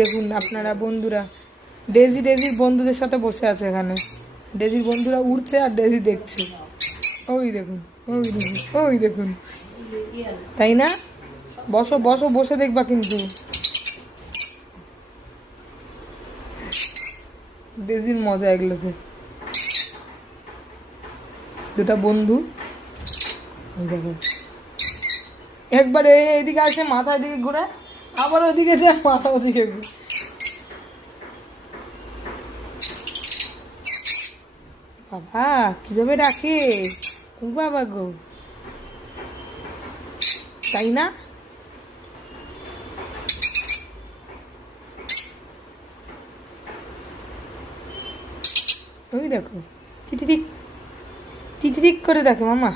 দেখুন আপনারা বন্ধুরা, ডেজির বন্ধুদের সাথে বসে আছে এখানে। ডেজির বন্ধুরা উড়ছে আর ডেজি দেখছে। ওই দেখুন, ওই দেখুন, ওই দেখুন, তাই না? বসো বসো, বসে দেখবা কিন্তু। ডেজির মজা এগুলোতে। দুটা বন্ধু, ওই দেখো, একবার এইদিকে আসে, মাথা এদিকে ঘুরে, আবার ওদিকে যায়, মাথা ওদিকে ঘুরে। বাবা কিভাবে ডাকে, ও বাবা গো, তাই না? ওই দেখো, টিটিটিক টিটিটিক করে ডাকে মামা।